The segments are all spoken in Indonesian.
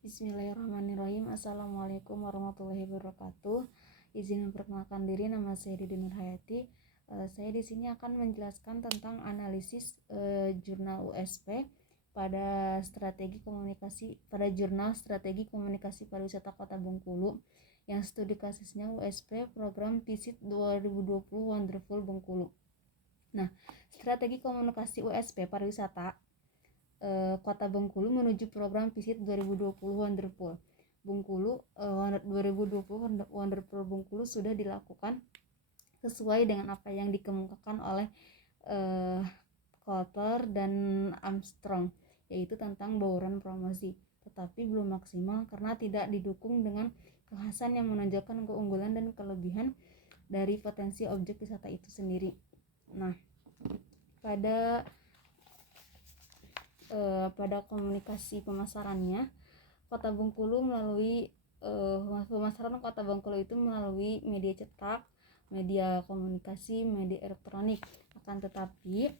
Bismillahirrahmanirrahim. Assalamualaikum warahmatullahi wabarakatuh. Izin memperkenalkan diri, nama saya Didi Nurhayati. Saya di sini akan menjelaskan tentang analisis jurnal USP pada jurnal strategi komunikasi pariwisata Kota Bengkulu yang studi kasusnya USP program Visit 2020 Wonderful Bengkulu. Nah, strategi komunikasi USP pariwisata Kota Bengkulu menuju program Visit 2020 Wonderful Bengkulu. 2020 Wonderful Bengkulu sudah dilakukan sesuai dengan apa yang dikemukakan oleh Coulter dan Armstrong, yaitu tentang bauran promosi, tetapi belum maksimal karena tidak didukung dengan kekhasan yang menonjolkan keunggulan dan kelebihan dari potensi objek wisata itu sendiri. Nah, pada komunikasi pemasarannya, Kota Bengkulu melalui pemasaran Kota Bengkulu itu melalui media cetak, media komunikasi, media elektronik. Akan tetapi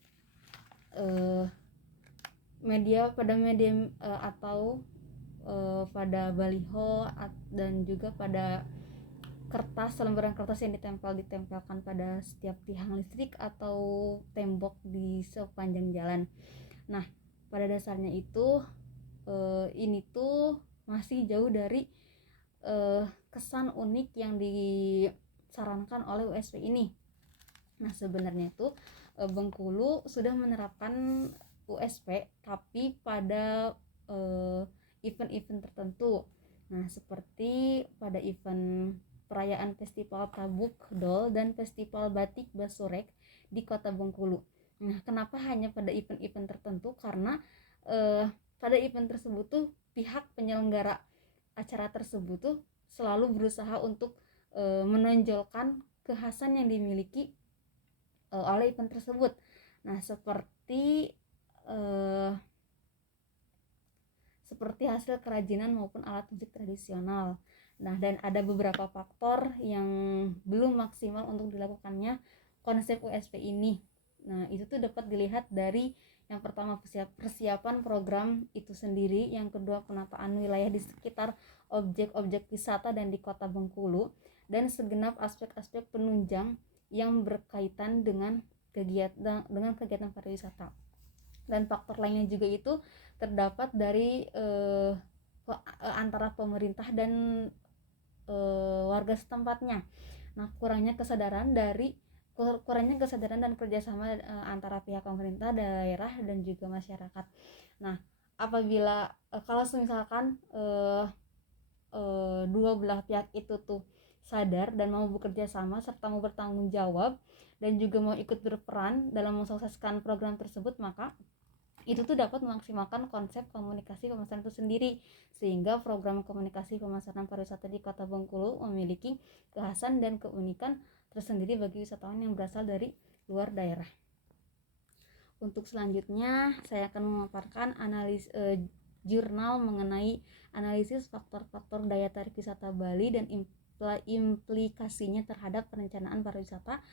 pada baliho dan juga pada lembaran kertas yang ditempelkan pada setiap tiang listrik atau tembok di sepanjang jalan. Nah, pada dasarnya itu ini tuh masih jauh dari kesan unik yang disarankan oleh USP ini. Nah, sebenarnya itu Bengkulu sudah menerapkan USP tapi pada event-event tertentu. Nah, seperti pada event perayaan Festival Tabuk Dol dan Festival Batik Basurek di Kota Bengkulu. Nah, kenapa hanya pada event-event tertentu? Karena pada event tersebut tuh pihak penyelenggara acara tersebut tuh selalu berusaha untuk menonjolkan kekhasan yang dimiliki oleh event tersebut. Nah, seperti hasil kerajinan maupun alat musik tradisional. Nah, dan ada beberapa faktor yang belum maksimal untuk dilakukannya konsep USP ini. Nah, itu tuh dapat dilihat dari yang pertama persiapan program itu sendiri, yang kedua penataan wilayah di sekitar objek-objek wisata dan di Kota Bengkulu, dan segenap aspek-aspek penunjang yang berkaitan dengan kegiatan pariwisata. Dan faktor lainnya juga itu terdapat dari antara pemerintah dan warga setempatnya. Nah, kurangnya kesadaran dan kerjasama antara pihak pemerintah daerah dan juga masyarakat. Nah, apabila kalau misalkan dua belah pihak itu tuh sadar dan mau bekerja sama serta mau bertanggung jawab dan juga mau ikut berperan dalam mensukseskan program tersebut, maka itu tuh dapat memaksimalkan konsep komunikasi pemasaran itu sendiri, sehingga program komunikasi pemasaran pariwisata di Kota Bengkulu memiliki kekhasan dan keunikan tersendiri bagi wisatawan yang berasal dari luar daerah. Untuk selanjutnya saya akan memaparkan jurnal mengenai analisis faktor-faktor daya tarik wisata Bali dan implikasinya terhadap perencanaan pariwisata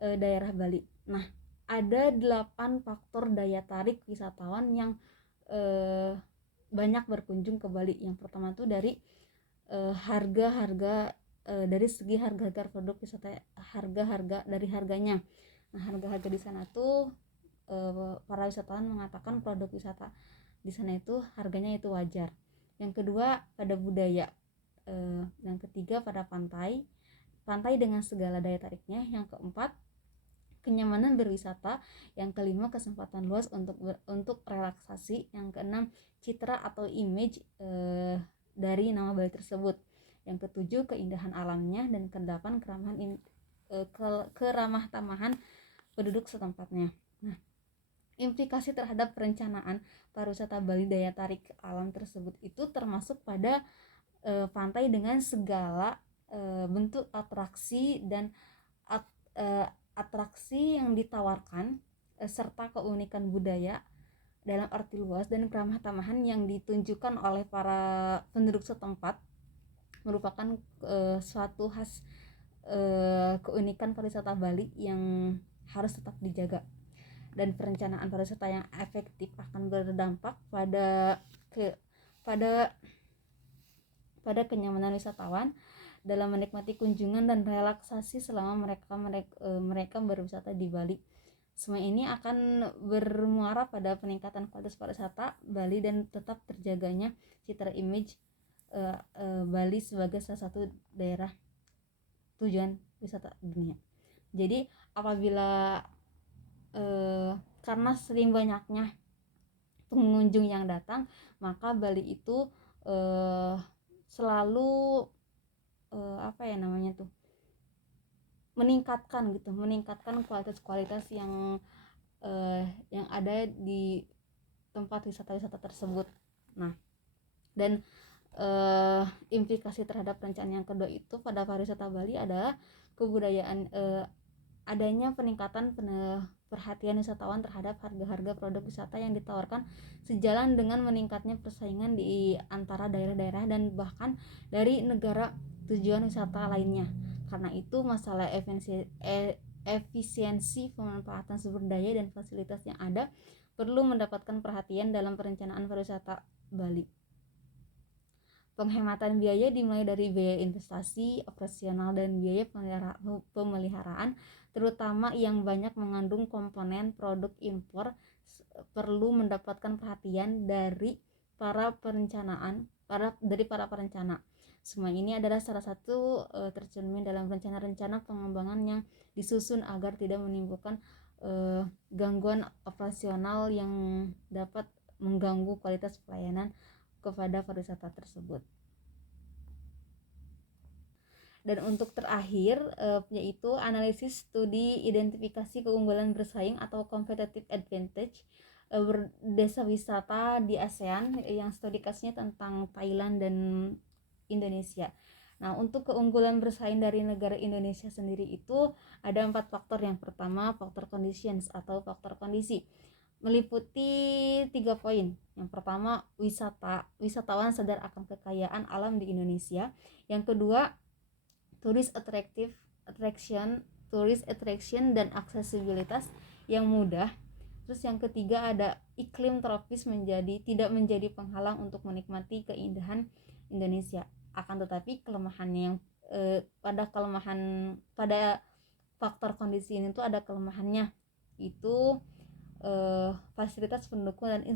daerah Bali. Nah, ada 8 faktor daya tarik wisatawan yang banyak berkunjung ke Bali. Yang pertama itu dari harga-harga, dari segi harga-harga produk wisata, harganya. Nah, harga-harga di sana tuh para wisatawan mengatakan produk wisata di sana itu harganya itu wajar. Yang kedua pada budaya. Yang ketiga pada pantai dengan segala daya tariknya. Yang keempat kenyamanan berwisata. Yang kelima kesempatan luas untuk relaksasi. Yang keenam citra atau image dari nama Bali tersebut. Yang ketujuh keindahan alamnya. Dan kedelapan keramah tamahan penduduk setempatnya. Nah, implikasi terhadap perencanaan pariwisata Bali daya tarik alam tersebut itu termasuk pada pantai dengan segala bentuk atraksi dan atraksi yang ditawarkan serta keunikan budaya dalam arti luas dan keramah tamahan yang ditunjukkan oleh para penduduk setempat merupakan suatu khas keunikan pariwisata Bali yang harus tetap dijaga. Dan perencanaan pariwisata yang efektif akan berdampak pada pada kenyamanan wisatawan dalam menikmati kunjungan dan relaksasi selama mereka berwisata di Bali. Semua ini akan bermuara pada peningkatan kualitas pariwisata Bali dan tetap terjaganya citra image Bali sebagai salah satu daerah tujuan wisata dunia. Jadi apabila karena sering banyaknya pengunjung yang datang, maka Bali itu selalu meningkatkan kualitas yang ada di tempat wisata-wisata tersebut. Nah, dan implikasi terhadap rencana yang kedua itu pada pariwisata Bali adalah kebudayaan, adanya peningkatan perhatian wisatawan terhadap harga-harga produk wisata yang ditawarkan sejalan dengan meningkatnya persaingan di antara daerah-daerah dan bahkan dari negara tujuan wisata lainnya. Karena itu masalah efisiensi pemanfaatan sumber daya dan fasilitas yang ada perlu mendapatkan perhatian dalam perencanaan pariwisata Bali. Penghematan biaya dimulai dari biaya investasi, operasional, dan biaya pemeliharaan, terutama yang banyak mengandung komponen produk impor, perlu mendapatkan perhatian dari para perencana. Semua ini adalah salah satu tercermin dalam rencana-rencana pengembangan yang disusun agar tidak menimbulkan gangguan operasional yang dapat mengganggu kualitas pelayanan kepada pariwisata tersebut. Dan untuk terakhir yaitu analisis studi identifikasi keunggulan bersaing atau competitive advantage desa wisata di ASEAN yang studi kasusnya tentang Thailand dan Indonesia. Nah, untuk keunggulan bersaing dari negara Indonesia sendiri itu ada 4 faktor. Yang pertama, faktor conditions atau faktor kondisi, meliputi 3 poin. Yang pertama, wisatawan sadar akan kekayaan alam di Indonesia. Yang kedua, tourist attraction dan aksesibilitas yang mudah. Terus yang ketiga ada iklim tropis tidak menjadi penghalang untuk menikmati keindahan Indonesia. Akan tetapi kelemahannya yang pada faktor kondisi ini tuh ada kelemahannya, itu fasilitas pendukung dan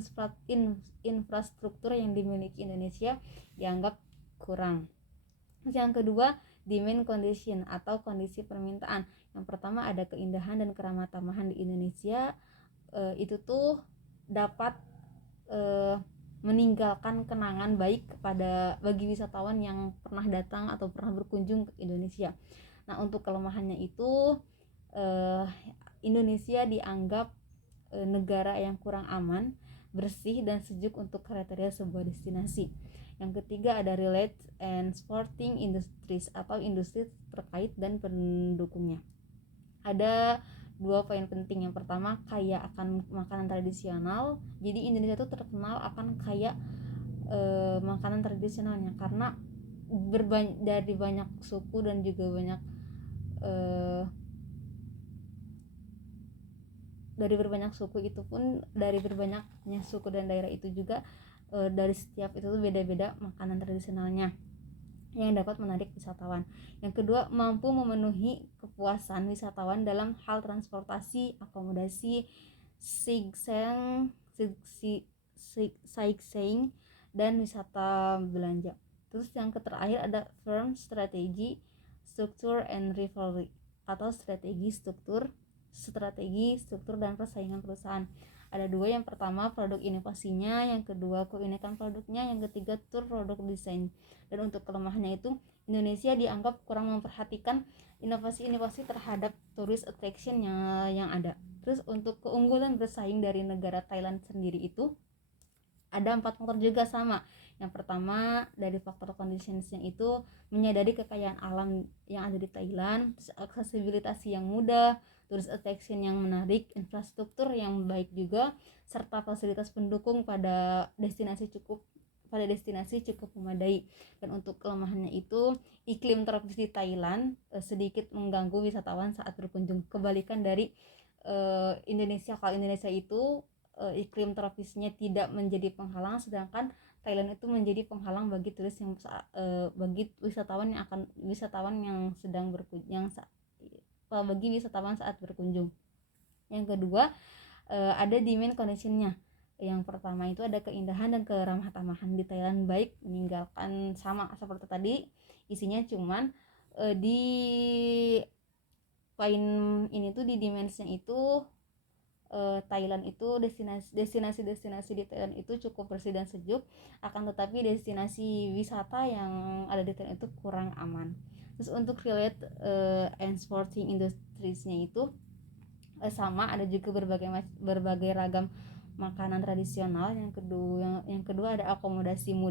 infrastruktur yang dimiliki Indonesia dianggap kurang. Yang kedua, demand condition atau kondisi permintaan. Yang pertama ada keindahan dan keramatamahan di Indonesia, itu tuh dapat meninggalkan kenangan baik bagi wisatawan yang pernah datang atau pernah berkunjung ke Indonesia. Nah, untuk kelemahannya itu Indonesia dianggap negara yang kurang aman, bersih, dan sejuk untuk kriteria sebuah destinasi. Yang ketiga ada related and sporting industries atau industri terkait dan pendukungnya. Ada 2 poin penting. Yang pertama, kaya akan makanan tradisional. Jadi Indonesia itu terkenal akan kaya makanan tradisionalnya karena dari banyak suku dan juga dari berbanyaknya suku dan daerah itu juga dari setiap itu beda-beda makanan tradisionalnya yang dapat menarik wisatawan. Yang kedua, mampu memenuhi kepuasan wisatawan dalam hal transportasi, akomodasi, sightseeing, dan wisata belanja. Terus yang terakhir ada firm strategy, structure and rivalry atau strategi, struktur dan persaingan perusahaan. Ada 2, yang pertama produk inovasinya, yang kedua keunikan produknya, yang ketiga tour produk desain. Dan untuk kelemahannya itu Indonesia dianggap kurang memperhatikan inovasi-inovasi terhadap tourist attraction yang ada. Terus untuk keunggulan bersaing dari negara Thailand sendiri itu ada 4 faktor juga sama. Yang pertama dari faktor conditionsnya itu menyadari kekayaan alam yang ada di Thailand, aksesibilitas yang mudah, tourist attraction yang menarik, infrastruktur yang baik juga, serta fasilitas pendukung pada destinasi cukup memadai. Dan untuk kelemahannya itu iklim tropis di Thailand sedikit mengganggu wisatawan saat berkunjung. Kebalikan dari Indonesia. Kalau Indonesia itu iklim tropisnya tidak menjadi penghalang, sedangkan Thailand itu menjadi penghalang bagi turis yang bagi wisatawan yang sedang berkunjung bagi wisatawan saat berkunjung. Yang kedua, ada demand conditionnya. Yang pertama itu ada keindahan dan keramah tamahan di Thailand, baik meninggalkan sama seperti tadi, isinya cuman di poin ini tuh di dimensinya itu Thailand itu destinasi di Thailand itu cukup bersih dan sejuk, akan tetapi destinasi wisata yang ada di Thailand itu kurang aman. Terus untuk relate and sporting industriesnya itu sama, ada juga berbagai ragam makanan tradisional. Yang kedua ada akomodasinya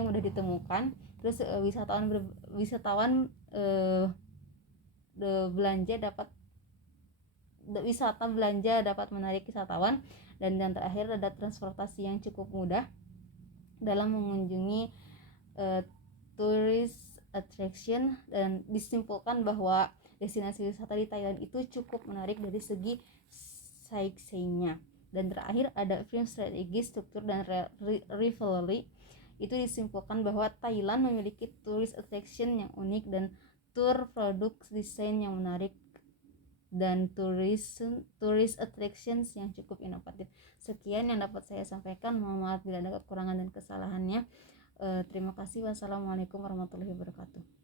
mudah ditemukan. Terus wisatawan wisata belanja dapat menarik wisatawan. Dan yang terakhir ada transportasi yang cukup mudah dalam mengunjungi tourist attraction, dan disimpulkan bahwa destinasi wisata di Thailand itu cukup menarik dari segi sightseeing-nya. Dan terakhir ada film strategi, struktur, dan rivalry. Itu disimpulkan bahwa Thailand memiliki tourist attraction yang unik dan tour produk desain yang menarik dan tourist attractions yang cukup inovatif. Sekian yang dapat saya sampaikan. Mohon maaf bila ada kekurangan dan kesalahannya. Terima kasih. Wassalamualaikum warahmatullahi wabarakatuh.